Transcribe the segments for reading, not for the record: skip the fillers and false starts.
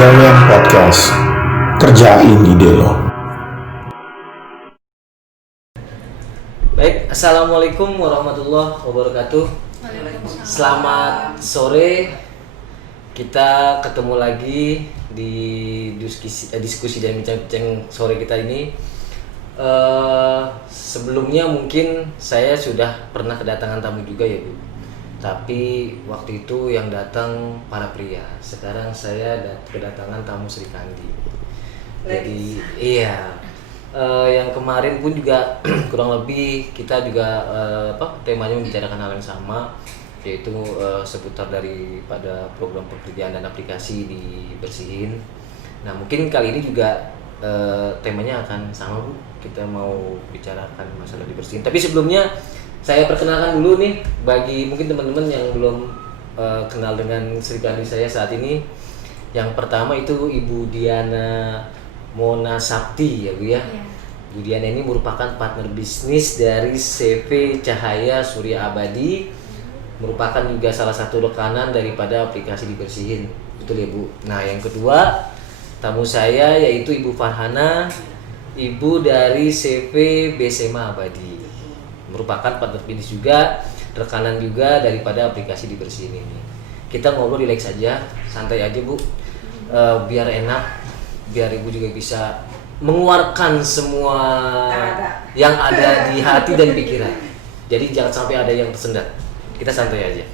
Galen Podcast. Kerjain ide lo. Baik, assalamualaikum warahmatullahi wabarakatuh. Selamat sore. Kita ketemu lagi di diskusi dan bincang-bincang sore kita ini. Sebelumnya mungkin saya sudah pernah kedatangan tamu juga ya Bu. Tapi waktu itu yang datang para pria. Sekarang saya kedatangan tamu Sri Kandi. Jadi iya. Yang kemarin pun juga kurang lebih kita juga temanya membicarakan hal yang sama, yaitu seputar daripada program pekerjaan dan aplikasi dibersihin. Nah mungkin kali ini juga temanya akan sama Bu, kita mau bicarakan masalah dibersihin. Tapi sebelumnya saya perkenalkan dulu nih bagi mungkin teman-teman yang belum kenal dengan Sri Kandi saya saat ini. Yang pertama itu Ibu Diana Mona Sapti ya Bu ya. Bu Diana ini merupakan partner bisnis dari CV Cahaya Surya Abadi, merupakan juga salah satu rekanan daripada aplikasi dibersihin. Betul ya Bu. Nah yang kedua tamu saya yaitu Ibu Farhana, ibu dari CV BSMA Abadi, merupakan partner bisnis juga, rekanan juga daripada aplikasi dibersihin ini. Kita ngobrol relax aja, santai aja Bu, biar enak, biar Ibu juga bisa mengeluarkan semua yang ada di hati dan pikiran. Jadi jangan sampai ada yang tersendat. Kita santai aja.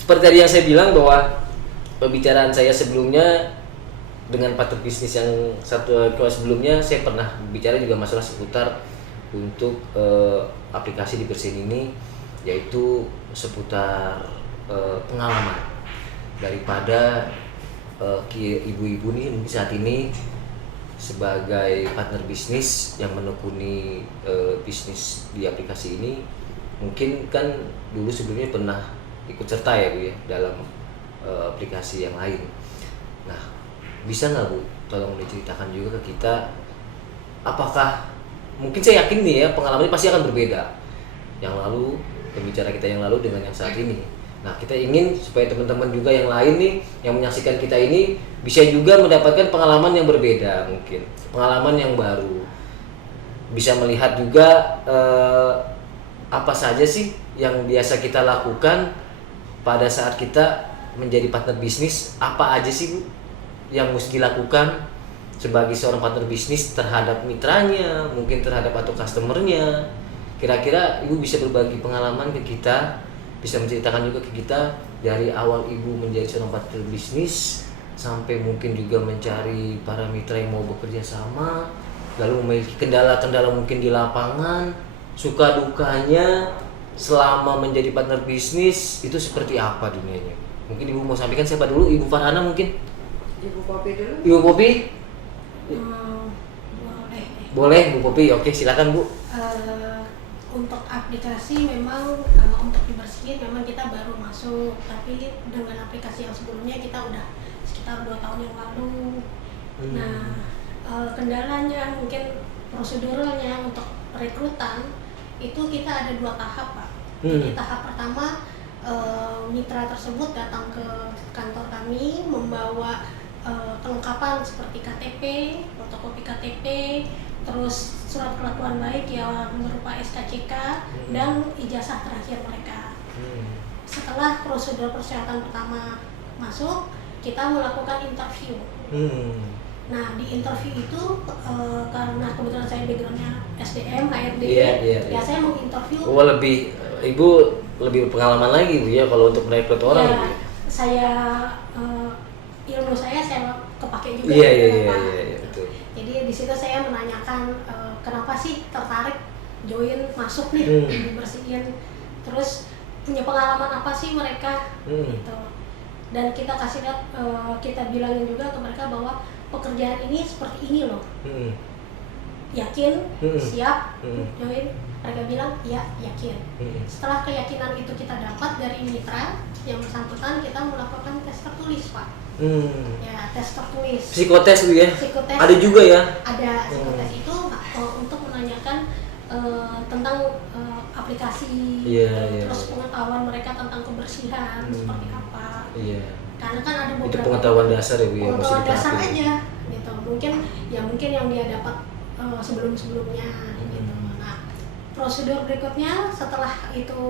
Seperti tadi yang saya bilang bahwa pembicaraan saya sebelumnya dengan partner bisnis yang satu sebelumnya, saya pernah bicara juga masalah seputar untuk aplikasi dibersihin ini, yaitu seputar pengalaman daripada ibu-ibu nih mungkin saat ini sebagai partner bisnis yang menekuni bisnis di aplikasi ini. Mungkin kan dulu sebelumnya pernah ikut serta ya Bu ya dalam aplikasi yang lain. Nah bisa nggak Bu tolong diceritakan juga ke kita, apakah mungkin saya yakin nih ya pengalamannya pasti akan berbeda yang lalu, pembicara kita yang lalu dengan yang saat ini. Nah kita ingin supaya teman-teman juga yang lain nih yang menyaksikan kita ini bisa juga mendapatkan pengalaman yang berbeda, mungkin pengalaman yang baru, bisa melihat juga apa saja sih yang biasa kita lakukan pada saat kita menjadi partner bisnis. Apa aja sih Bu yang mesti dilakukan sebagai seorang partner bisnis terhadap mitranya, mungkin terhadap atau customernya. Kira-kira Ibu bisa berbagi pengalaman ke kita, bisa menceritakan juga ke kita dari awal Ibu menjadi seorang partner bisnis sampai mungkin juga mencari para mitra yang mau bekerja sama, lalu memiliki kendala-kendala mungkin di lapangan, suka dukanya selama menjadi partner bisnis itu seperti apa dunianya. Mungkin Ibu mau sampaikan. Siapa dulu? Ibu Farhana mungkin? Ibu Popi dulu. Ibu Popi? Boleh. Bu Popi, oke silakan Bu. Untuk aplikasi memang untuk dibersihin memang kita baru masuk, tapi dengan aplikasi yang sebelumnya kita udah sekitar 2 tahun yang lalu. Nah kendalanya mungkin proseduralnya untuk perekrutan itu kita ada 2 tahap Pak. Jadi tahap pertama mitra tersebut datang ke kantor kami membawa kelengkapan seperti KTP, fotokopi KTP, terus surat kelakuan baik yang berupa SKCK dan ijazah terakhir mereka. Setelah prosedur persyaratan pertama masuk, kita melakukan interview. Nah di interview itu karena kebetulan saya backgroundnya SDM, HRD, ya saya menginterview. Ibu lebih berpengalaman lagi Bu ya kalau untuk merekrut orang. Ya, saya ilmu saya kepake juga. Iya betul. Jadi di situ saya menanyakan kenapa sih tertarik join masuk nih dibersihin, terus punya pengalaman apa sih mereka gitu. Dan kita kasih lihat, kita bilangin juga ke mereka bahwa pekerjaan ini seperti ini loh. Yakin, siap join. Mereka bilang iya yakin. Setelah keyakinan itu kita dapat dari mitra yang bersangkutan, kita melakukan tes tertulis Pak. Ya tes tertulis. Psikotes Bu ya? Psikotes. Ada juga ya? Ada psikotes itu untuk menanyakan tentang aplikasi, terus pengetahuan mereka tentang kebersihan seperti apa. karena kan ada Itu beberapa pengetahuan dasar ya Bu ya, mesti pengetahuan dasar ditaati. aja gitu. Mungkin yang dia dapat sebelumnya gitu. Nah, prosedur berikutnya setelah itu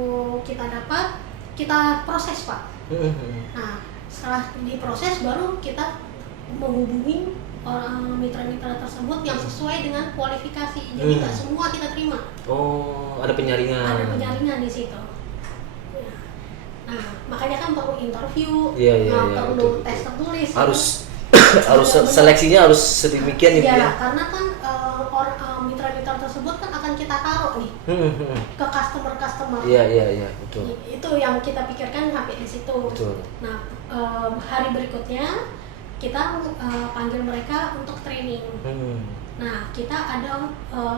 kita dapat, kita proses Pak. Nah, setelah diproses baru kita menghubungi orang mitra-mitra tersebut yang sesuai dengan kualifikasi. Jadi nggak semua kita terima. Oh, ada penyaringan. Ada penyaringan di situ. Ya. Nah, makanya kan perlu interview, Iya, perlu betul, tes betul. tertulis. Harus harus seleksinya harus sedemikian ya Bu Iya, ya. karena kan mitra-mitra tersebut kan akan kita taruh nih ke customer. Iya, betul. Itu yang kita pikirkan sampai di situ. Betul. Nah, hari berikutnya kita panggil mereka untuk training. Nah, kita ada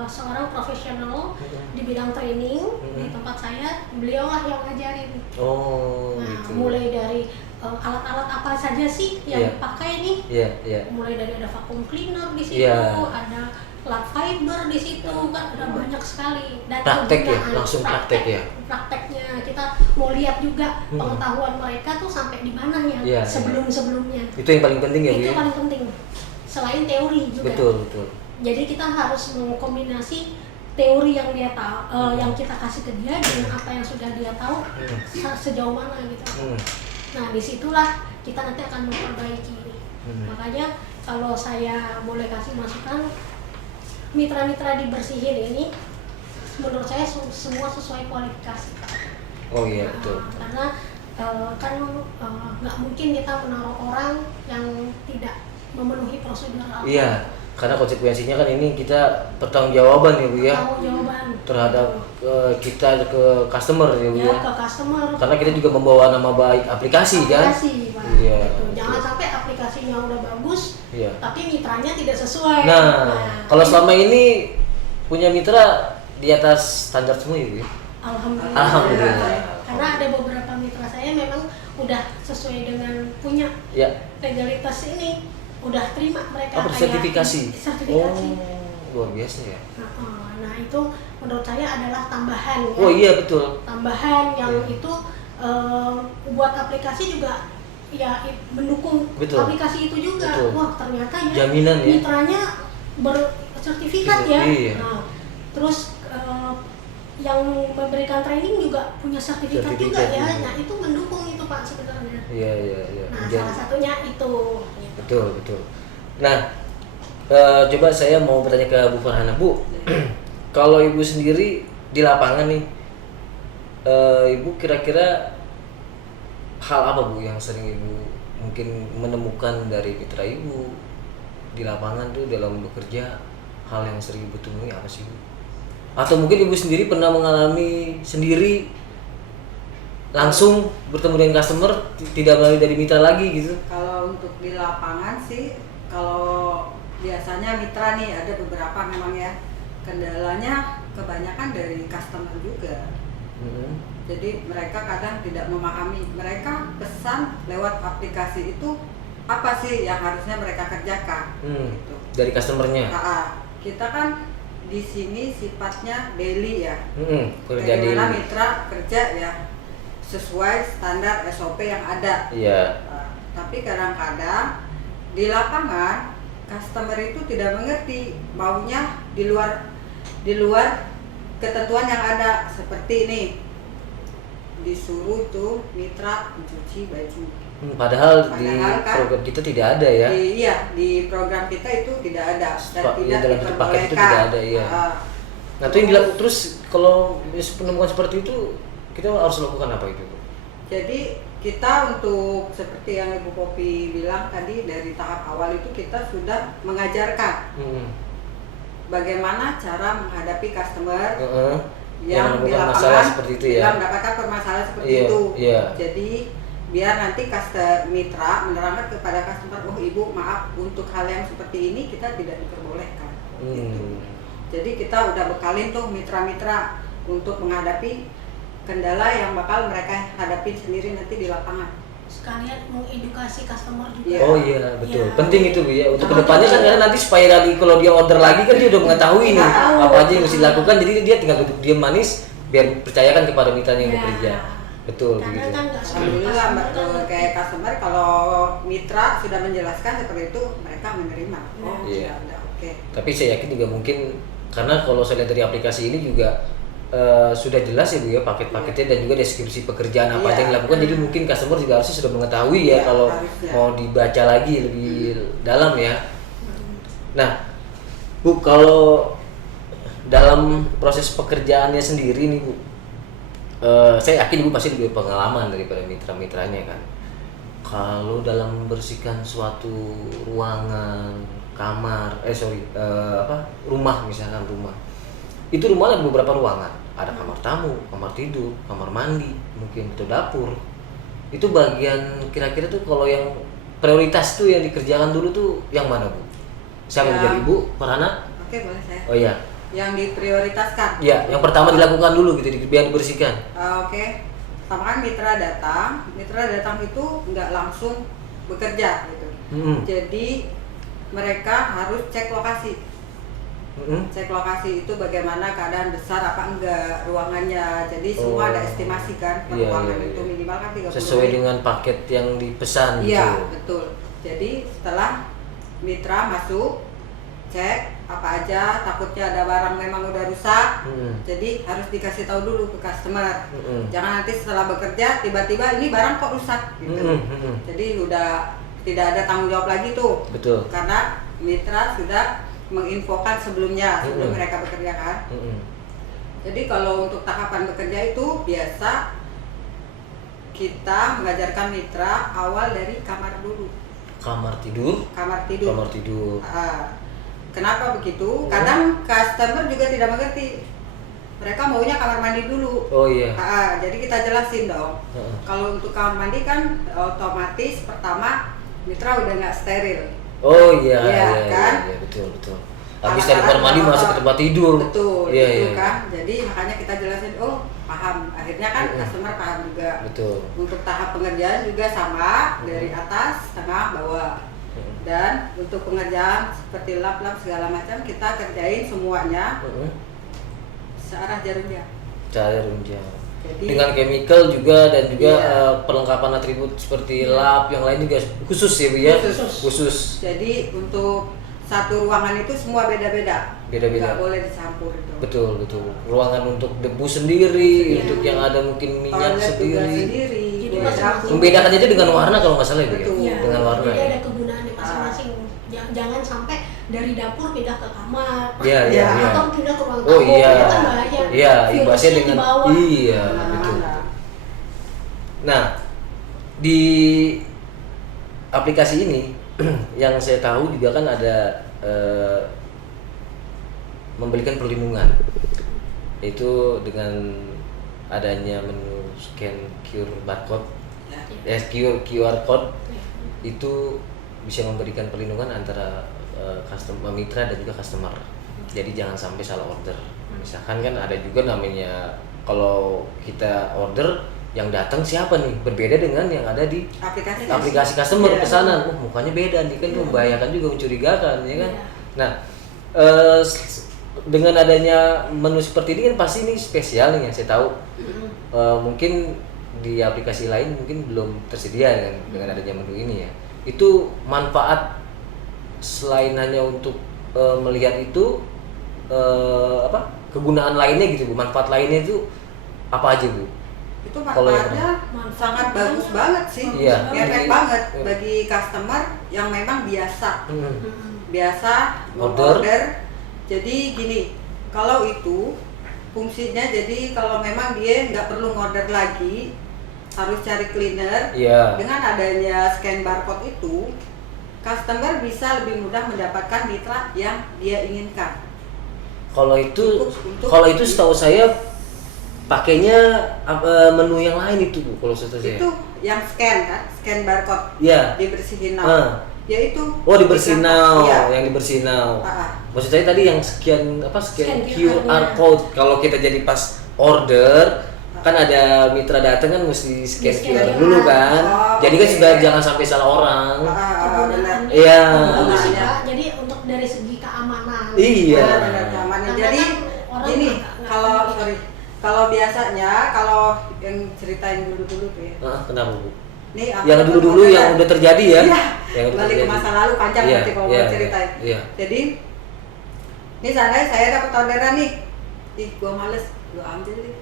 seorang profesional di bidang training di tempat saya. Beliau lah yang ngajarin. Oh, Nah, gitu. mulai dari alat-alat apa saja sih yang Iya. dipakai nih? Iya. Mulai dari ada vacuum cleaner di situ, Iya. ada flat fiber di situ, kan ada banyak sekali. Dan Praktek ya, kegunaan, langsung praktek ya. Prakteknya kita mau lihat juga pengetahuan mereka tuh sampai di mana ya Iya, sebelumnya. Itu yang paling penting ya Bu Itu ya. paling penting. Selain teori juga. Betul. Jadi kita harus mengkombinasi teori yang dia tahu, yang kita kasih ke dia dengan apa yang sudah dia tahu sejauh mana gitu. Nah, disitulah kita nanti akan memperbaiki. Makanya kalau saya boleh kasih masukan, mitra-mitra dibersihin ini menurut saya semua sesuai kualifikasi. Oh iya, betul. Karena kan nggak mungkin kita menaruh orang yang tidak memenuhi prosedur. Iya, karena konsekuensinya kan ini kita pertanggungjawaban ya Bu ya. Jawaban Terhadap kita ke customer ya Bu ya ya. ke customer. Karena kita juga membawa nama baik aplikasi kan. Pak. Iya. Gitu. Jangan sampai aplikasinya udah bagus, Iya. tapi mitranya tidak sesuai. Nah, kalau selama ini punya mitra di atas standar semua ya Bu ya. Alhamdulillah. Karena ada beberapa mitra saya memang udah sesuai dengan punya Ya. legalitas ini, udah terima mereka Apa sertifikasi? Sertifikasi. Oh, luar biasa ya. Nah, itu menurut saya adalah tambahan. Ya. Oh iya betul. Tambahan yang Iya. itu buat aplikasi juga ya mendukung Betul. aplikasi itu juga. Betul. Wah, ternyata ya Jaminan ya. mitranya bersertifikat ya. Iya. Nah, terus yang memberikan training juga punya sertifikat juga Sertifikat, ya. iya. Nah, itu mendukung itu Pak sebenarnya. Iya. Nah, Menjadi- salah satunya itu. Gitu. Betul. Nah, coba saya mau bertanya ke Bu Farhana, Bu. Kalau Ibu sendiri di lapangan nih, Ibu kira-kira hal apa Bu yang sering Ibu mungkin menemukan dari mitra Ibu di lapangan tuh dalam bekerja, hal yang sering Ibu temui apa sih Bu? Atau mungkin Ibu sendiri pernah mengalami sendiri langsung bertemu dengan customer tidak melalui dari mitra lagi gitu? Kalau untuk di lapangan sih, kalau biasanya mitra nih ada beberapa memang ya, kendalanya kebanyakan dari customer juga. Jadi mereka kadang tidak memahami, mereka pesan lewat aplikasi itu apa sih yang harusnya mereka kerjakan. Gitu. Dari customernya. Kita kan di sini sifatnya daily ya. Kerja Bagaimana daily. mitra kerja ya sesuai standar SOP yang ada. Iya. Tapi kadang-kadang di lapangan customer itu tidak mengerti, maunya di luar ketentuan yang ada. Seperti ini, disuruh tuh mitra mencuci baju. Padahal di Padahal kan program kita tidak ada ya. Di program kita itu tidak ada dan Iya, tidak dalam bentuk paket itu diperbolehkan. tidak ada, iya. Nah, itu yang dilakukan terus kalau penemuan seperti itu kita harus lakukan apa itu? Jadi kita untuk seperti yang Ibu Popi bilang tadi, dari tahap awal itu kita sudah mengajarkan bagaimana cara menghadapi customer yang di menemukan masalah lapangan seperti itu ya. yang mendapatkan permasalahan seperti Iya, itu. iya. Jadi biar nanti mitra menerangkan kepada customer, oh Ibu maaf untuk hal yang seperti ini kita tidak diperbolehkan. Gitu. Jadi kita udah bekalin tuh mitra-mitra untuk menghadapi kendala yang bakal mereka hadapin sendiri nanti di lapangan. Sekalian mengedukasi customer juga. Iya. Oh iya, betul. Iya. Penting itu Bu ya. Untuk Nah, kedepannya kan betul. karena nanti supaya kalau dia order lagi kan dia udah mengetahui nih Tahu. apa aja yang mesti dilakukan. Jadi dia tinggal duduk diam manis biar percayakan kepada mitranya yang Ya. bekerja. Betul Karena begitu. kan nggak semua Alhamdulillah customer Mbak, kan kayak customer kalau mitra sudah menjelaskan seperti itu mereka menerima. Oh Iya. ya udah oke. Tapi saya yakin juga mungkin karena kalau saya lihat dari aplikasi ini juga sudah jelas ya Bu ya paket-paketnya dan juga deskripsi pekerjaan apa aja yang Iya. dilakukan, jadi mungkin customer juga harusnya sudah mengetahui ya Iya, kalau harusnya. mau dibaca lagi lebih dalam ya. Nah Bu, kalau dalam proses pekerjaannya sendiri nih Bu, saya yakin Ibu pasti lebih pengalaman daripada mitra-mitranya kan. Kalau dalam membersihkan suatu ruangan, kamar, rumah misalkan rumah. Itu rumah ada beberapa ruangan. Ada kamar tamu, kamar tidur, kamar mandi, mungkin itu dapur. Itu bagian kira-kira tuh kalau yang prioritas tuh yang dikerjakan dulu tuh yang mana Bu? Siapa yang Ya. jadi Ibu? Farhana? Oke boleh saya. Oh iya. Yang diprioritaskan. Iya, yang pertama dilakukan dulu gitu, biar dibersihkan. Oke. Pertama kan mitra datang itu nggak langsung bekerja gitu. Jadi mereka harus cek lokasi. Cek lokasi itu bagaimana keadaan besar apa enggak ruangannya. Jadi semua ada estimasi kan per Iya, ruangan iya, itu iya. minimal kan 30 Sesuai menit. dengan paket yang dipesan Iya, gitu. betul. Jadi setelah mitra masuk, cek apa aja, takutnya ada barang memang udah rusak. Jadi harus dikasih tahu dulu ke customer. Jangan nanti setelah bekerja tiba-tiba ini barang kok rusak gitu. Jadi udah tidak ada tanggung jawab lagi tuh. Betul. Karena mitra sudah menginfokan sebelumnya sebelum mereka bekerja kan. Jadi kalau untuk tahapan bekerja itu biasa kita mengajarkan mitra awal dari kamar dulu. Kamar tidur. Kamar tidur. Kamar tidur. Kenapa begitu? Kadang customer juga tidak mengerti. Mereka maunya kamar mandi dulu. Oh iya. Jadi kita jelasin dong. Kalau untuk kamar mandi kan otomatis pertama mitra udah nggak steril. Oh iya, Iya, iya, kan? iya, betul betul. Habis dari kamar Anak-anak mandi kenapa? masuk ke tempat tidur. Betul, Iya, gitu iya. kan. Jadi makanya kita jelasin, oh paham. Akhirnya kan customer paham juga. Betul. Untuk tahap pengerjaan juga sama, dari atas, tengah, bawah. Dan untuk pengerjaan seperti lap-lap segala macam kita kerjain semuanya searah jarum jam. Cara runjang. Jadi Dengan chemical juga dan juga Iya. perlengkapan atribut seperti lap yang lain juga khusus ya Bu ya. Khusus. Jadi untuk satu ruangan itu semua beda-beda. Beda-beda. Nggak boleh dicampur itu. Betul betul. Ruangan untuk debu sendiri, Iya. untuk yang ada mungkin minyak Toilet juga sendiri. sendiri. Jadi boleh masing-masing. dapur. Membedakan itu dengan warna kalau nggak salah ya Bu ya. Betul. Iya, Dengan warna jadi ya. ada kegunaannya masing-masing. Jangan sampai dari dapur pindah ke kamar. Iya iya Ya. iya. Atau pindah ke ruang Oh tamu. iya. Itu kan bahaya. Iya, Virusnya imbasnya di dengan bawah. iya Nah, betul. nah. Nah, di aplikasi ini yang saya tahu juga kan ada memberikan perlindungan, itu dengan adanya menu scan QR barcode, Ya. QR code itu bisa memberikan perlindungan antara customer mitra dan juga customer. Jadi jangan sampai salah order. Misalkan kan ada juga namanya kalau kita order yang datang siapa nih, berbeda dengan yang ada di aplikasi customer Iya. pesanan. Mukanya beda nih kan, membahayakan juga, mencurigakan ya kan. Iya. Nah, dengan adanya menu seperti ini kan pasti ini spesial nih yang saya tahu. Mungkin di aplikasi lain mungkin belum tersedia dengan adanya menu ini ya. Itu manfaat selain hanya untuk melihat itu kegunaan lainnya gitu Bu. Manfaat lainnya itu apa aja Bu? Itu Kalau yang manfaatnya sangat bagus banget sih. Iya. Ngefek Jadi- banget bagi customer yang memang biasa Order. order. Jadi gini, kalau itu fungsinya jadi kalau memang dia nggak perlu order lagi, harus cari cleaner. Iya. Dengan adanya scan barcode itu, customer bisa lebih mudah mendapatkan mitra yang dia inginkan. Kalau itu Untuk- kalau itu setahu saya pakainya menu yang lain itu Bu, kalau setahu saya. Itu yang scan kan, scan barcode, Iya. dibersihin now. Ah. Yaitu Oh, dibersihin now, Iya. yang dibersihin now. Ah. Maksud saya tadi yang scan Scan QR QR-nya. code. Kalau kita jadi pas order kan ada mitra datang kan mesti scan Di-scan QR QR. dulu kan. Oh, Jadi kan oke. sudah jangan sampai salah orang. Benar. Iya. Bagus sih, Kak. Jadi untuk dari segi keamanan. Iya. Benar keamanan. Karena Jadi kan orang gini, nggak kalau ngerti. Kalau biasanya kalau yang ceritain dulu tuh ya. Kenapa Bu? Nih, Yang dulu-dulu yang udah terjadi ya? Iya. Yang udah Balik ke terjadi. masa lalu panjang Iya, nanti kalau iya, mau ceritain. iya. Jadi ini saya dapat orderan nih. Ih, gua males, gua ambil nih.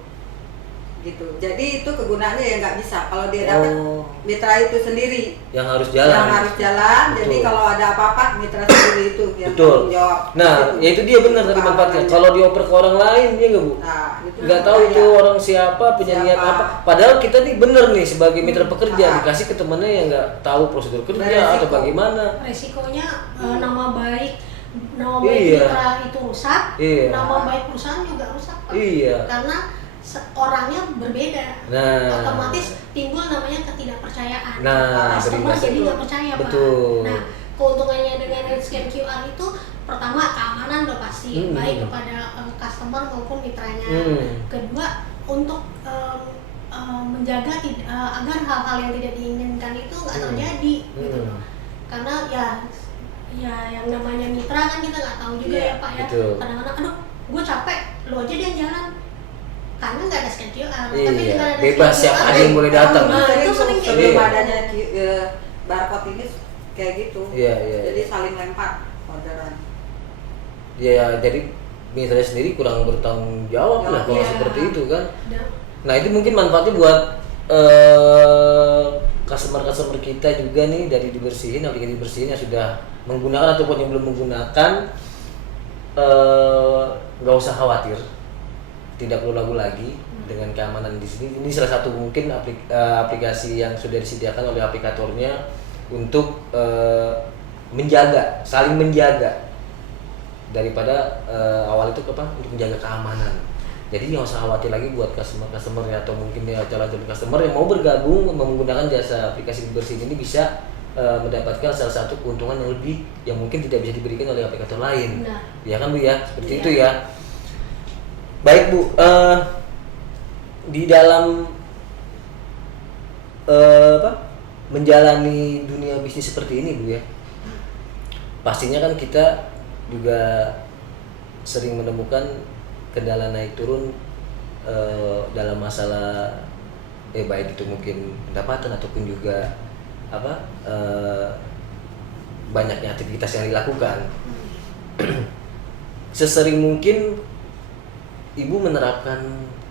Gitu. Jadi itu kegunaannya ya nggak bisa. Kalau dia dapat mitra itu sendiri yang harus jalan. Yang harus jalan. Betul. Jadi kalau ada apa-apa mitra sendiri itu yang Betul. tanggung jawab. Nah, Gitu. ya itu dia benar tadi manfaatnya. Keamanannya. Kalau dioper ke orang lain dia nggak Bu? Nah, itu Nggak tahu bahaya. itu orang siapa, punya niat Siapa. apa. Padahal kita nih bener nih sebagai mitra pekerja Ah. dikasih ke temennya yang nggak tahu prosedur kerja Beresiko. atau bagaimana. Resikonya nama baik Iya. mitra itu rusak, Iya. nama baik perusahaan juga rusak Pak. Iya. Karena orangnya berbeda, Nah. otomatis timbul namanya ketidakpercayaan. Nah, Customer berimbas. jadi nggak percaya Pak. Betul. Nah, keuntungannya dengan scan QR itu pertama keamanan udah pasti baik kepada customer maupun mitranya. Kedua untuk menjaga agar hal-hal yang tidak diinginkan itu nggak terjadi gitu loh. Karena ya yang namanya mitra kan kita nggak tahu juga Iya, ya Pak ya. betul. Kadang-kadang aduh gue capek, lo aja dia yang jalan karena nggak ada scan QR. Tapi Iya, dengan ada bebas, scan siapa QR, aja yang boleh datang. Nah, itu sering kayak sebelum Iya. adanya barcode ini kayak gitu. Iya, iya. Jadi saling lempar orderan. Ya, jadi mitra sendiri kurang bertanggung jawab lah kalau Iya. seperti itu kan. Dan- Nah itu mungkin manfaatnya buat customer-customer kita juga nih dari dibersihin, aplikasi dibersihin yang sudah menggunakan ataupun yang belum menggunakan, nggak usah khawatir, tidak perlu ragu lagi dengan keamanan di sini. Ini salah satu mungkin aplikasi yang sudah disediakan oleh aplikatornya untuk menjaga, saling menjaga daripada awal itu apa? Untuk menjaga keamanan. Jadi nggak usah khawatir lagi buat customer atau mungkin ya calon customer yang mau bergabung menggunakan jasa aplikasi bersih ini bisa mendapatkan salah satu keuntungan yang lebih yang mungkin tidak bisa diberikan oleh aplikator lain. Benar. Ya kan Bu ya, seperti Iya. itu ya. Baik Bu, di dalam menjalani dunia bisnis seperti ini Bu ya, pastinya kan kita juga sering menemukan kendala naik turun dalam masalah baik itu mungkin pendapatan ataupun juga banyaknya aktivitas yang dilakukan. Sesering mungkin Ibu menerapkan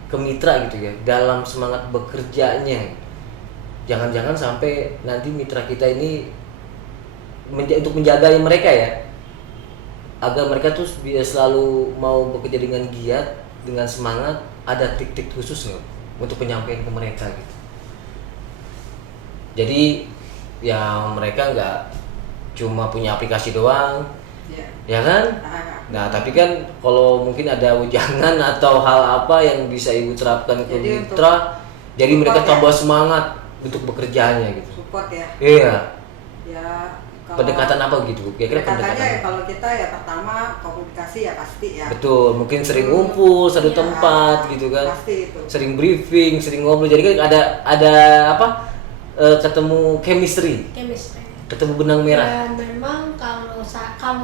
ke mitra gitu ya dalam semangat bekerjanya. Jangan-jangan sampai nanti mitra kita ini untuk menjaga mereka ya, agar mereka tuh selalu mau bekerja dengan giat, dengan semangat, ada trik-trik khusus nggak untuk penyampaian ke mereka gitu. Jadi ya mereka nggak cuma punya aplikasi doang, ya kan? Nah tapi kan kalau mungkin ada ujangan atau hal apa yang bisa Ibu terapkan ke Jadi mitra, jadi mereka support tambah semangat untuk bekerjanya gitu. Support ya. Iya. Ya. Kalau Pendekatan apa gitu? Kira-kira pendekatannya pendekatan. ya kalau kita ya pertama komunikasi ya pasti ya. Betul, mungkin sering ngumpul satu Iya, tempat gitu kan. Pasti itu. Sering briefing, sering ngobrol. Jadi kan ada apa? Ketemu chemistry, ketemu benang merah. Dan memang kalau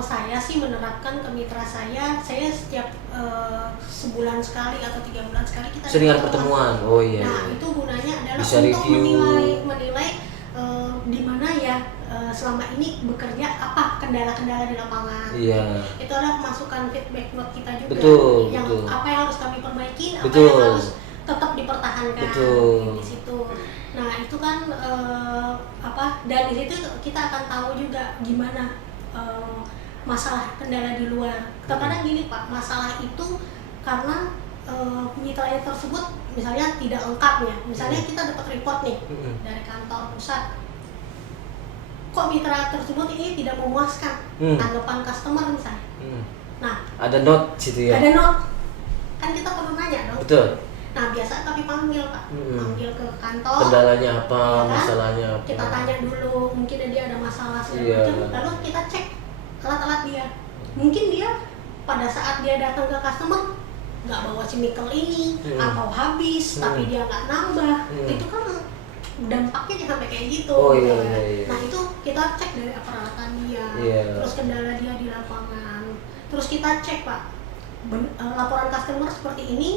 saya sih menerapkan ke mitra saya setiap sebulan sekali atau 3 bulan sekali kita Sering ada pertemuan. Oh iya. Nah itu gunanya adalah Bisa untuk review. menilai di mana ya selama ini bekerja apa kendala-kendala di lapangan. Iya. Itu adalah masukan feedback buat kita juga. Betul, yang betul. apa yang harus kami perbaiki, apa Betul. yang harus tetap dipertahankan Betul. di situ. Nah itu kan dan di situ kita akan tahu juga gimana masalah kendala di luar. Terkadang gini Pak, masalah itu karena mitra tersebut misalnya tidak lengkap ya. Misalnya kita dapat report nih dari kantor pusat, kok mitra tersebut ini tidak memuaskan tanggapan customer misalnya. Nah Ada note situ ya. ada note, kan kita perlu nanya dong. Betul. Nah biasa kami panggil Pak, panggil ke kantor. Kendalanya apa, ya kan? masalahnya apa. Kita tanya dulu, mungkin dia ada masalah segala Iya. macam. Lalu kita cek alat-alat dia. Mungkin dia pada saat dia datang ke customer nggak bawa chemical ini atau habis, tapi dia nggak nambah. Itu kan dampaknya jangan sampai kayak gitu. Oh, iya, kan? iya. Nah itu kita cek dari peralatan dia, Iya. terus kendala dia di lapangan. Terus kita cek Pak, laporan customer seperti ini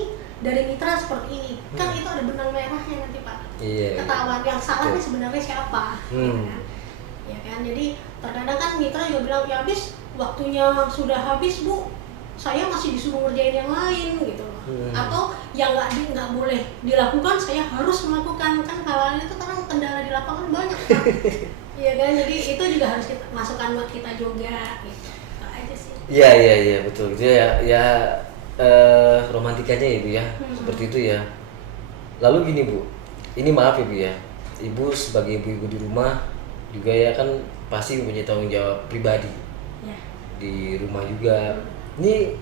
dari mitra seperti ini, kan itu ada benang merahnya nanti Pak. Iya. Ketahuan yang salahnya sebenarnya siapa. Ya kan, jadi terkadang kan mitra juga bilang ya habis waktunya sudah habis Bu, saya masih disuruh ngerjain yang lain gitu loh. Atau yang nggak boleh dilakukan saya harus melakukan, kan hal itu karena kendala di lapangan banyak Pak. Iya kan, jadi itu juga harus kita masukkan buat kita juga gitu. Itu aja sih. Iya betul itu ya romantikanya ya Bu ya, seperti itu ya. Lalu gini Bu, ini maaf ya Bu ya, Ibu sebagai ibu-ibu di rumah juga ya kan pasti mempunyai tanggung jawab pribadi Ya. di rumah juga. Ini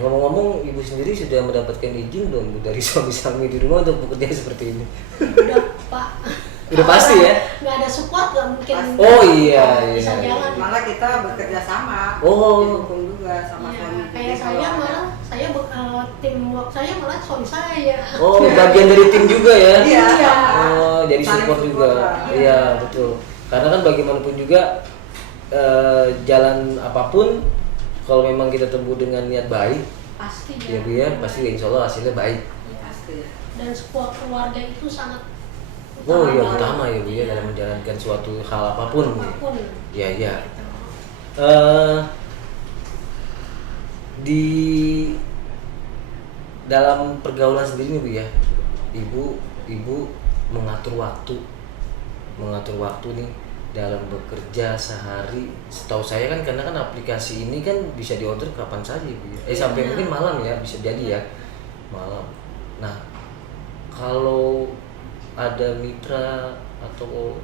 ngomong-ngomong, Ibu sendiri sudah mendapatkan izin dong Bu dari suami-suami di rumah untuk bekerja seperti ini? Udah Pak. Udah pasti ya? Nggak ada support nggak mungkin. Oh iya. Bisa jalan. Malah kita bekerja sama, Oh. didukung juga sama Ya, suami. kayak Jadi saya kalau malah teamwork saya malah suami saya. Oh, bagian dari tim juga ya? Iya. Oh, jadi Saling support juga. lah. Iya, betul. Karena kan bagaimanapun juga jalan apapun kalau memang kita tempuh dengan niat baik, Pasti ya Bu ya, pasti insya Allah hasilnya baik. pasti. Dan support keluarga itu sangat Oh iya, utama ya Bu ya dalam menjalankan suatu hal apapun. apapun. Iya, iya. Gitu. Di dalam pergaulan sendiri nih Bu ya, ibu mengatur waktu nih dalam bekerja sehari. Setahu saya kan karena kan aplikasi ini kan bisa diorder kapan saja Bu ya. Sampai mungkin malam ya, bisa jadi ya malam. Nah, kalau ada mitra atau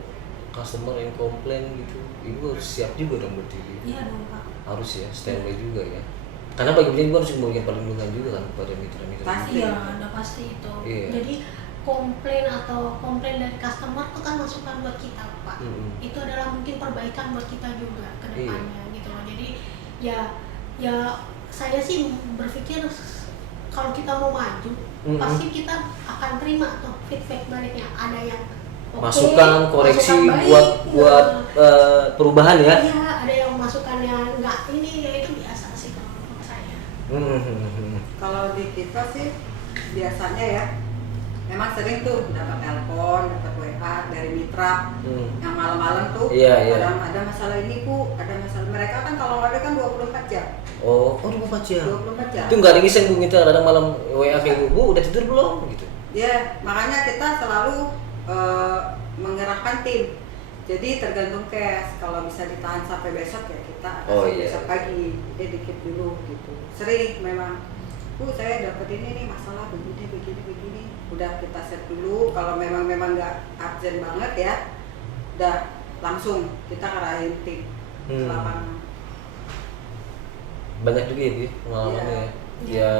customer yang komplain gitu, Ibu harus siap juga dong berarti. Iya dong Pak. Harus ya, standby juga ya. Karena bagaimana Ibu harus memberikan perlindungan juga kan kepada mitra-mitra. Pasti. Iya, udah pasti itu. Iya. Jadi komplain dari customer itu kan masukan buat kita Pak. Itu adalah mungkin perbaikan buat kita juga ke depannya gitu loh. Jadi ya saya sih berpikir kalau kita mau maju pasti kita akan terima tuh feedback baliknya. Ada yang oke, masukan koreksi masukan baik, buat perubahan ya. Iya, ada yang masukannya enggak ini ya itu biasa sih kalau menurut saya. Kalau di kita sih biasanya ya, memang sering tuh dapat telepon, dapat WA dari mitra yang malam-malam tuh. Iya. Ada masalah ini Bu, ada masalah. Mereka kan kalau ada kan 24 jam. Oh 24 jam. 24 jam. Itu nggak ada ngisen Bu mitra, kadang malam WA kayak Bu udah tidur belum gitu. Ya, makanya kita selalu mengerahkan tim. Jadi tergantung case, kalau bisa ditahan sampai besok ya kita besok pagi, dikit dulu gitu. Sering memang, Bu saya dapat ini nih masalah begini. Udah kita set dulu, kalau memang nggak urgent banget ya, udah langsung kita arahin tim ke lapangan. Banyak juga ya Bu pengalamannya ya.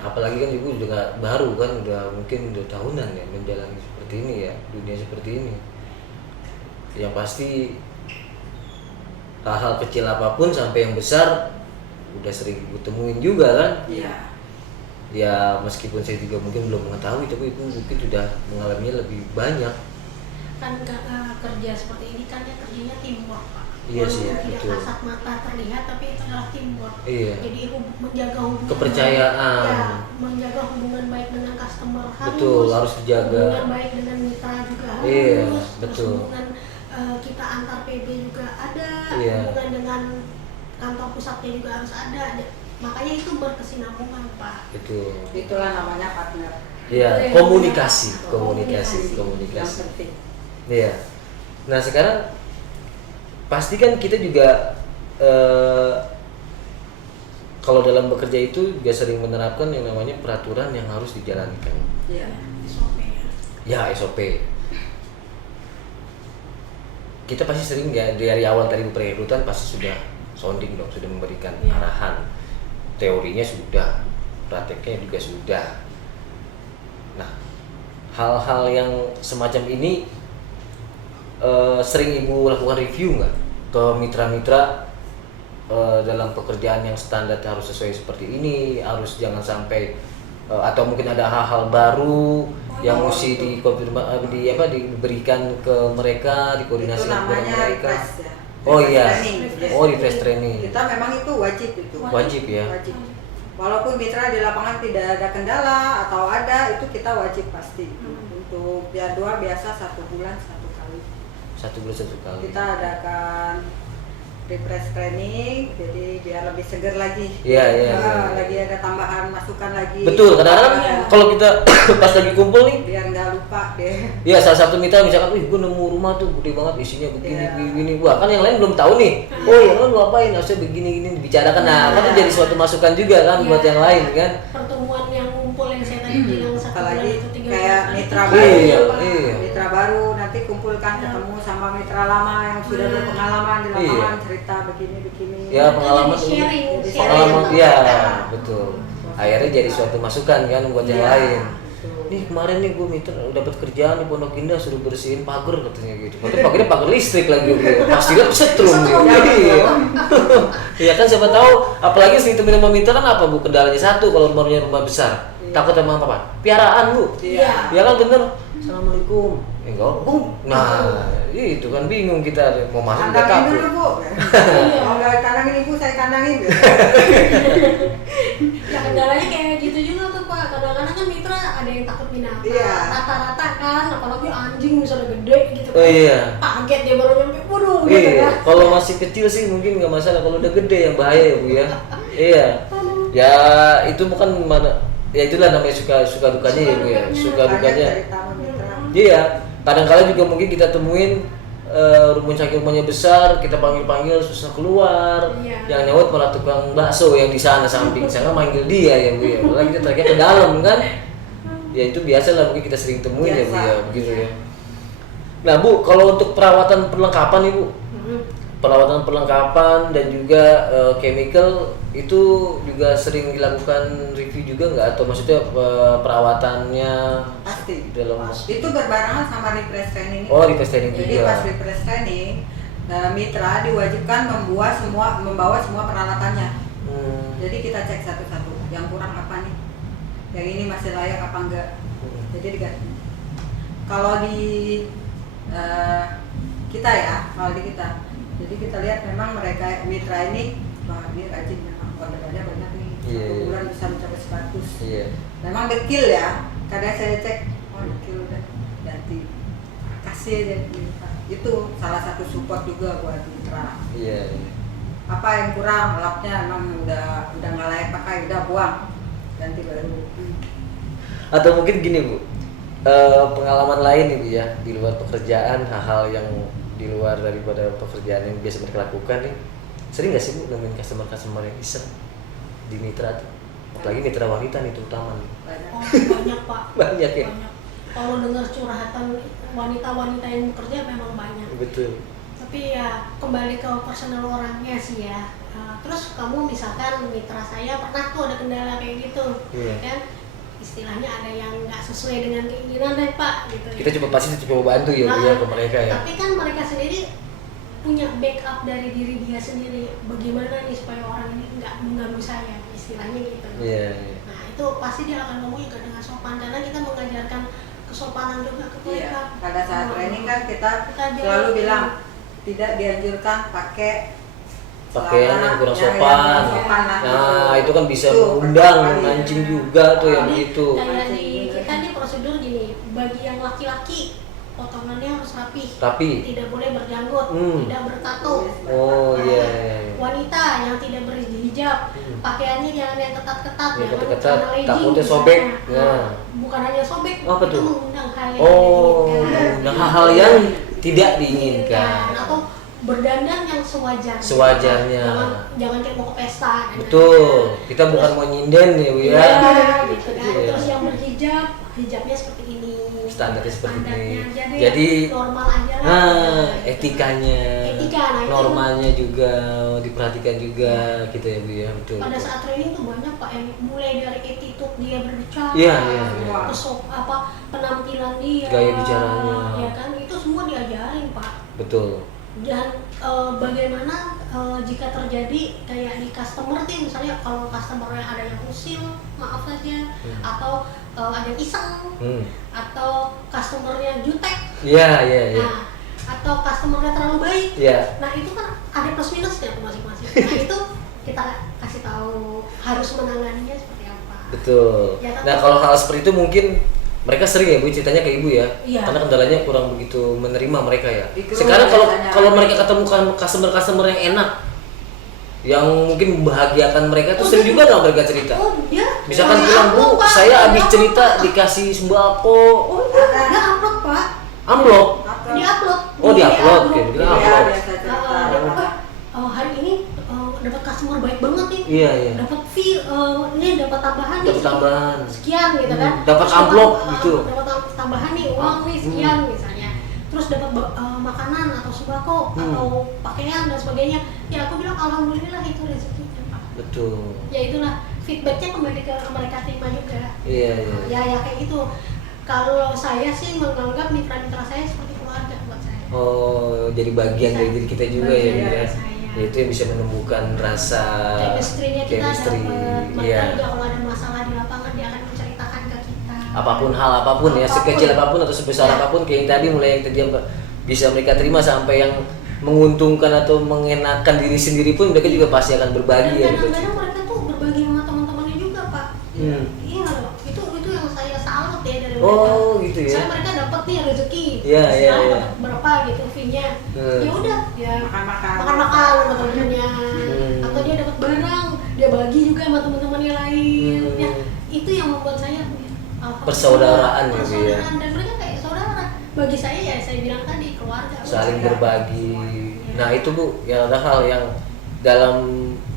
Apalagi kan Ibu juga nggak baru kan, mungkin udah tahunan ya menjalani seperti ini ya, dunia seperti ini. Yang pasti hal-hal kecil apapun sampai yang besar udah sering Ibu temuin juga kan. Iya. Ya meskipun saya juga mungkin belum mengetahui, tapi Ibu mungkin sudah mengalaminya lebih banyak. Kan kerja seperti ini kan ya kerjanya teamwork Pak. Iya sih, tidak betul. kasat mata terlihat tapi itu adalah teamwork. Iya. Jadi menjaga hubungan Kepercayaan. Ya, menjaga hubungan baik dengan customer Betul, harus dijaga. Hubungan baik dengan mitra juga harus. Iya, Terus betul. hubungan kita antar PB juga ada. Iya. Hubungan dengan kantor pusatnya juga harus ada. Makanya itu berkesinambungan Pak. Betul. Itulah namanya partner. Iya, komunikasi. Yang penting. Iya. Nah sekarang pasti kan kita juga kalau dalam bekerja itu juga sering menerapkan yang namanya peraturan yang harus dijalankan. Iya. SOP ya. Ya SOP. Kita pasti sering ya dari awal tadi perekrutan pasti sudah sounding dong, sudah memberikan arahan. Teorinya sudah, prakteknya juga sudah. Nah, hal-hal yang semacam ini sering Ibu lakukan review nggak ke mitra-mitra dalam pekerjaan yang standar harus sesuai seperti ini, harus jangan sampai atau mungkin ada hal-hal baru yang mesti diberikan ke mereka, dikoordinasi dengan mereka. Refresh, ya. Oh iya. Training. Oh, refresh training. Kita memang itu wajib itu. Wajib ya. walaupun mitra di lapangan tidak ada kendala atau ada, itu kita wajib pasti. Untuk jadwal biasa 1 bulan 1 kali. 1 bulan 1 kali. Kita adakan refresh training, jadi biar lebih seger lagi. Iya. Lagi ada tambahan masukan lagi. Betul, kadang-kadang kalau kita pas lagi kumpul nih, Biar nggak lupa deh. ya salah satu mitra misalkan, gue nemu rumah tuh gede banget isinya begini. Wah kan yang lain belum tahu nih. Oh ya kan lu apain? Harusnya begini dibicarakan. Nah kan itu jadi suatu masukan juga kan buat yang lain kan. Pertemuan yang ngumpul yang saya tadi bilang 1 bulan Apalagi atau 3 kayak bulan. mitra baru, Iya. mitra baru nanti kumpulkan ketemu sama mitra lama yang sudah berpengalaman di lapangan, cerita begini. Ya pengalaman Sharing. ya betul. Akhirnya jadi suatu masukan kan buat yang lain. Nih kemarin nih gue mitra dapat kerjaan di Pondok Indah suruh bersihin pagar katanya gitu. Padahal pagarnya pagar listrik lagi gitu. Pasti kan setrum gitu. Iya kan siapa tahu apalagi si temen sama mitra kan apa Bu kendalanya satu kalau rumahnya rumah besar. Takut sama apa? Piaraan Bu. Iya. Ya kan bener. Assalamualaikum. Enggak, Nah, itu kan bingung kita mau masuk enggak Kandangin takut. dulu Bu. Kalau nggak kandangin ibu, saya kandangin. Ya kendalanya kayak gitu juga tuh Pak. Kadang-kadang kan mitra ada yang takut binatang. Iya. Rata-rata kan, apalagi anjing misalnya gede gitu kan. Oh iya. Kaget dia baru nyampe, waduh gitu Iya, kan. kalau masih kecil sih mungkin nggak masalah. Kalau udah gede yang bahaya ya Bu ya. Iya. Ya itu bukan mana. Ya itulah namanya suka dukanya ya Bu ya. Suka Banyak dukanya. cerita sama mitra. Iya. Kadang-kala juga mungkin kita temuin rumahnya besar, kita panggil susah keluar. Iya. Yang nyawat malah tukang bakso yang di sana samping sana manggil dia ya Bu ya. Malah kita terakhir ke dalam kan. Ya itu biasa lah mungkin kita sering temuin ya Bu ya, begitu ya. Nah Bu, kalau untuk perawatan perlengkapan nih Bu, perawatan perlengkapan dan juga chemical itu juga sering dilakukan review juga nggak, atau maksudnya perawatannya Pasti. dalam Itu berbarengan sama refresh training. oh di training Jadi juga. pas refresh training, mitra diwajibkan membawa semua peralatannya. Jadi kita cek satu-satu, yang kurang apa nih, yang ini masih layak apa enggak. Jadi diganti. Kalau di kita ya, jadi kita lihat memang mereka mitra ini, wah ini rajin memang, orderannya banyak nih, Iya, 1 iya. bulan bisa mencapai 100. Iya. Memang dekil ya, kadang saya cek, oh dekil udah ganti, kasih aja mitra. Itu salah satu support juga buat mitra. Iya. Apa yang kurang, lapnya emang udah nggak layak pakai, udah buang, ganti baru. Atau mungkin gini Bu, pengalaman lain nih Bu ya, di luar pekerjaan, hal-hal yang di luar daripada pekerjaan yang biasa mereka lakukan nih, sering nggak sih Bu nemuin customer yang iseng di mitra tuh? Apalagi mitra wanita nih terutama nih. Banyak. Oh, banyak Pak. Banyak ya? Banyak. Kalau dengar curhatan wanita-wanita yang bekerja memang banyak. Betul. Tapi ya kembali ke personal orangnya sih ya. Terus kamu misalkan mitra saya pernah tuh ada kendala kayak gitu, Iya. kan? Istilahnya ada yang nggak sesuai dengan keinginan deh Pak, gitu. Kita pasti coba bantu ya Bu ya ke mereka ya. Tapi kan mereka sendiri punya backup dari diri dia sendiri. Bagaimana nih supaya orang ini nggak mengganggu saya, istilahnya gitu. Iya. Nah itu pasti dia akan ngomong juga dengan sopan, karena kita mengajarkan kesopanan juga ke mereka. Iya, pada saat training kan kita Kita selalu jangan- bilang tidak dianjurkan pakai Pakaian yang kurang celana sopan. yang sopan lah, Nah, gitu. itu kan bisa Itu mengundang, pertama kali. mancing juga tuh yang Jadi, begitu. kayak di kita nih prosedur gini, bagi yang laki-laki potongannya harus rapi, Tapi, tidak boleh berjanggut, tidak bertato. oh Nah, iya. Wanita yang tidak berhijab, pakaiannya jangan yang ketat-ketat, Yang jangan ketat-ketat, celana legging takutnya misalnya. sobek. Nah, Nah. bukan hanya sobek, Apa itu tuh? mengundang hal yang Oh, tidak diinginkan. nah hal-hal yang tidak Kan, diinginkan. atau berdandan yang sewajarnya. Sewajarnya. Jangan kayak mau ke pesta. Betul. Kita bukan mau nyinden ya Bu ya. Iya, gitu kan. Iya. Terus yang berhijab, hijabnya seperti ini. Standarnya seperti ini. Standarnya. Jadi, normal aja lah. Nah, Gitu. etikanya, Etika, nah, itu normanya juga diperhatikan juga gitu ya Bu ya, betul. Pada saat training tuh banyak Pak yang mulai dari attitude dia berbicara, Iya, iya, iya. terus penampilan dia, Gaya bicaranya. ya kan itu semua diajarin Pak. Betul. Dan bagaimana jika terjadi kayak di customer tuh misalnya kalau customernya ada yang usil, maaf saja, atau ada yang iseng, atau customernya jutek, Iya, iya, iya. nah, atau customernya terlalu baik, Iya. nah itu kan ada plus minusnya tuh masing-masing. Nah itu kita kasih tahu tahu harus menanganinya seperti apa. Betul. Ya, kan? Nah kalau hal seperti itu mungkin mereka sering ya Bu ceritanya ke Ibu ya, Iya. karena kendalanya kurang begitu menerima mereka ya. Ikut Sekarang biasanya. kalau mereka ketemu customer yang enak, yang mungkin membahagiakan mereka tuh sering juga nggak mereka cerita. Oh dia. Misalkan dia bilang Bu, upload, Pak. saya Dia habis upload, cerita Pak. dikasih sembako, Oh iya, dia upload Pak. amplop. Di upload. Oh di upload, kayak bilang Iya, upload. biasa cerita. Dia apa? Hari ini dapat customer baik banget nih. Iya iya. Dapat fee, ini dapat tambahan nih. Dapat tambahan. Sekian gitu kan. Dapat Terus amplop gitu. Dapat tambahan nih uang nih sekian misalnya. Terus dapat makanan atau sembako atau pakaian dan sebagainya. Ya aku bilang alhamdulillah itu rezekinya Pak. Betul. Ya itulah feedbacknya kembali ke mereka terima juga. Iya iya. Ya kayak gitu. Kalau saya sih menganggap mitra-mitra saya seperti keluarga buat saya. Oh, jadi bagian dari diri kita juga Bagian ya, Bu, dari ya. saya. Ya, itu yang bisa menumbuhkan rasa Chemistry-nya kita chemistry. dapat. Mereka Iya. juga kalau ada masalah di lapangan dia akan menceritakan ke kita. Apapun hal apapun ya, Apapun. sekecil apapun atau sebesar Ya. apapun kayak yang tadi mulai yang tadi yang bisa mereka terima sampai yang menguntungkan atau mengenakan diri sendiri pun mereka juga pasti akan berbagi ya. Dan kadang-kadang mereka tuh berbagi sama teman-temannya juga Pak. Iya loh, itu yang saya salut ya dari mereka. Oh, gitu ya. Misalnya mereka dapat nih rezeki, Iya, misalnya iya, iya. dapat berapa gitu fee-nya. Ya udah, ya Makan-makan. makan-makan sama temennya. Atau dia dapat barang, dia bagi juga sama teman-temannya lain. Ya, itu yang membuat saya alhamdulillah, Persaudaraan ya, Bu, ya. persaudaraan. Dan mereka kayak saudara. Bagi saya ya saya bilang tadi keluarga. Saling Keluarga. berbagi. Ya. Nah, itu Bu, ya ada hal yang dalam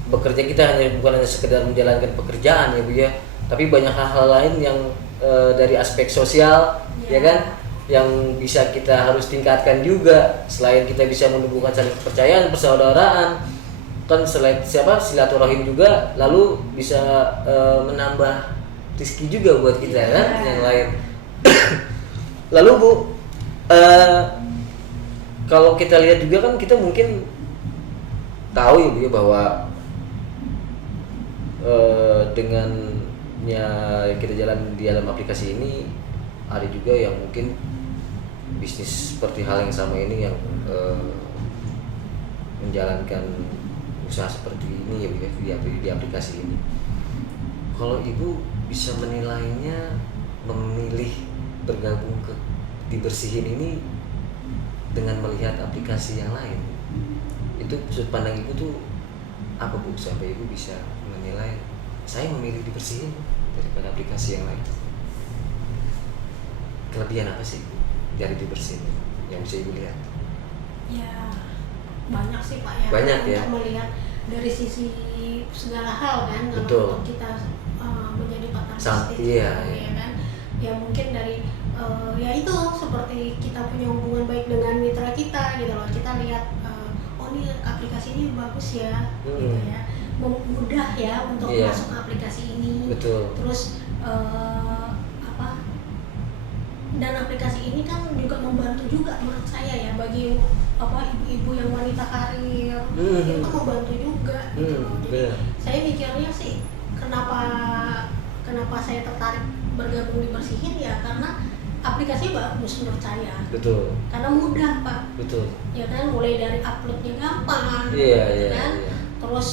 bekerja kita bukan hanya sekedar menjalankan pekerjaan ya Bu ya, tapi banyak hal-hal lain yang dari aspek sosial ya Ya. kan, yang bisa kita harus tingkatkan juga. Selain kita bisa menumbuhkan saling kepercayaan, persaudaraan, kan selain silaturahim juga, lalu bisa menambah rezeki juga buat kita kan yang lain. Lalu Bu, kalau kita lihat juga kan kita mungkin tahu ya Bu ya bahwa dengannya kita jalan di dalam aplikasi ini ada juga yang mungkin bisnis seperti hal yang sama ini yang menjalankan usaha seperti ini ya Bu ya, di aplikasi ini. Kalau Ibu bisa menilainya, memilih bergabung ke Dibersihin ini dengan melihat aplikasi yang lain, itu sudut pandang Ibu tuh apa Bu sampai Ibu bisa menilai saya memilih Dibersihin daripada aplikasi yang lain? Kelebihan apa sih Bu dari Dibersihin yang bisa Ibu lihat? Ya banyak sih Pak ya. Banyak ya. Untuk melihat dari sisi segala hal kan. Betul. Untuk kita menjadi partner Iya, bisnis, iya. ya kan. Ya mungkin dari ya itu seperti kita punya hubungan baik dengan mitra kita gitu loh. Kita lihat oh ini aplikasi ini bagus ya, gitu ya. Mudah ya untuk Iya. masuk ke aplikasi ini. Betul. Terus dan aplikasi ini kan juga membantu juga menurut saya ya bagi ibu-ibu yang wanita karir itu kan membantu juga gitu loh. Jadi benar. saya mikirnya sih kenapa saya tertarik bergabung di Bersihin ya karena aplikasinya bagus menurut saya. Betul. Karena mudah Pak. Betul. Ya kan mulai dari uploadnya gampang. Iya, gitu iya, kan. iya. Terus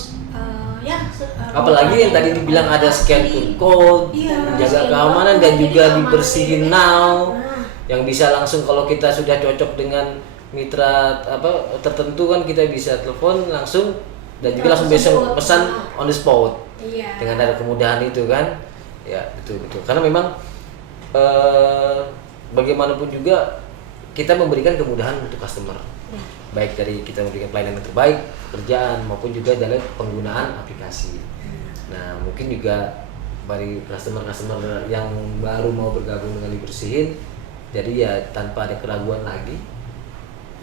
Apalagi yang tadi dibilang ada scan code, Iya, menjaga scan keamanan code, dan jadi juga aman. Dibersihin now, Nah, yang bisa langsung kalau kita sudah cocok dengan mitra tertentu kan kita bisa telepon langsung dan juga langsung bisa Tersebut. pesan on the spot iya. dengan ada kemudahan itu kan. Ya betul karena memang bagaimanapun juga kita memberikan kemudahan untuk customer, Ya. baik dari kita memberikan pelayanan yang terbaik pekerjaan maupun juga dalam penggunaan aplikasi. Nah mungkin juga bagi customer yang baru mau bergabung dengan Dibersihin, jadi ya tanpa ada keraguan lagi,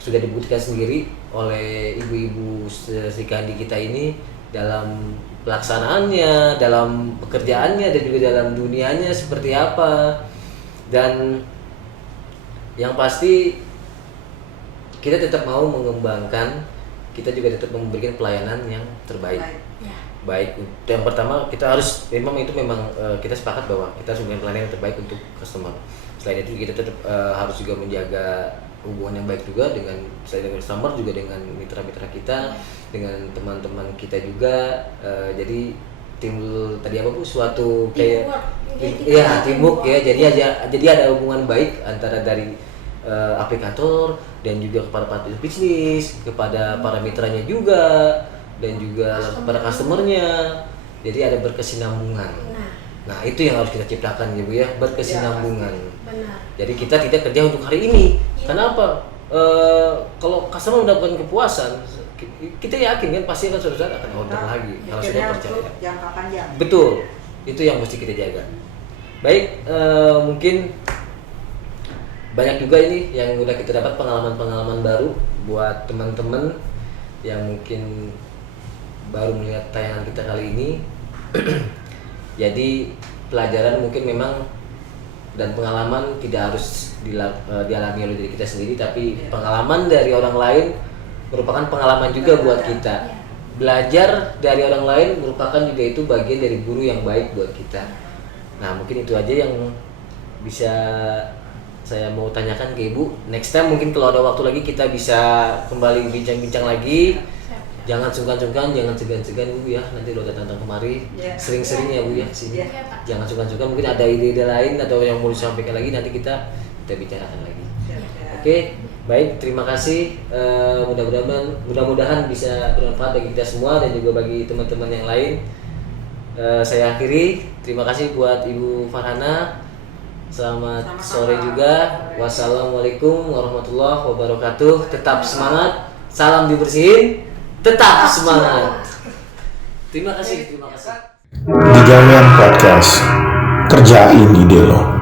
sudah dibuktikan sendiri oleh ibu-ibu Sri Kandi kita ini dalam pelaksanaannya, dalam pekerjaannya dan juga dalam dunianya seperti apa. Dan yang pasti kita tetap mau mengembangkan, kita juga tetap memberikan pelayanan yang terbaik. Ya. Baik, yang pertama kita harus memang kita sepakat bahwa kita harus memberikan pelayanan yang terbaik untuk customer. Selain itu kita tetap harus juga menjaga hubungan yang baik juga selain dengan customer juga dengan mitra-mitra kita, dengan teman-teman kita juga. Jadi timbul tadi apa Bu, suatu kayak Teamwork. teamwork ya. Jadi ada hubungan baik antara dari aplikator dan juga kepada partner bisnis, kepada para mitranya juga, dan juga para customernya. Jadi ada berkesinambungan. Nah itu yang harus kita ciptakan ya Bu ya, berkesinambungan. Benar. Jadi kita tidak kerja untuk hari ini. Iya. Kenapa? Kalau customer mendapatkan kepuasan, kita yakin kan pasti kan suatu saat akan order lagi kalau sudah Mikirnya percaya. untuk jangka panjang. Betul, itu yang mesti kita jaga. Baik, mungkin banyak juga ini yang udah kita dapat pengalaman-pengalaman baru buat teman-teman yang mungkin baru melihat tayangan kita kali ini. Jadi pelajaran mungkin memang dan pengalaman tidak harus dialami oleh diri kita sendiri, tapi pengalaman dari orang lain merupakan pengalaman juga buat kita. Belajar dari orang lain merupakan juga itu bagian dari guru yang baik buat kita. Nah mungkin itu aja yang bisa saya mau tanyakan ke Ibu. Next time mungkin kalau ada waktu lagi kita bisa kembali bincang-bincang lagi. Jangan sungkan-sungkan, jangan segan-segan Bu ya, nanti lo datang kemari sering-sering ya Bu ya sini. Jangan sungkan-sungkan, mungkin ada ide-ide lain atau yang mau disampaikan lagi nanti kita bicarakan lagi. Oke, baik, terima kasih. Mudah-mudahan bisa bermanfaat bagi kita semua dan juga bagi teman-teman yang lain. Saya akhiri. Terima kasih buat Ibu Farhana. Selamat sore juga. Wassalamualaikum warahmatullahi wabarakatuh. Tetap semangat. Salam dibersihin. Tetap semangat. Terima kasih. Di Galian Podcast, kerjain ide lo.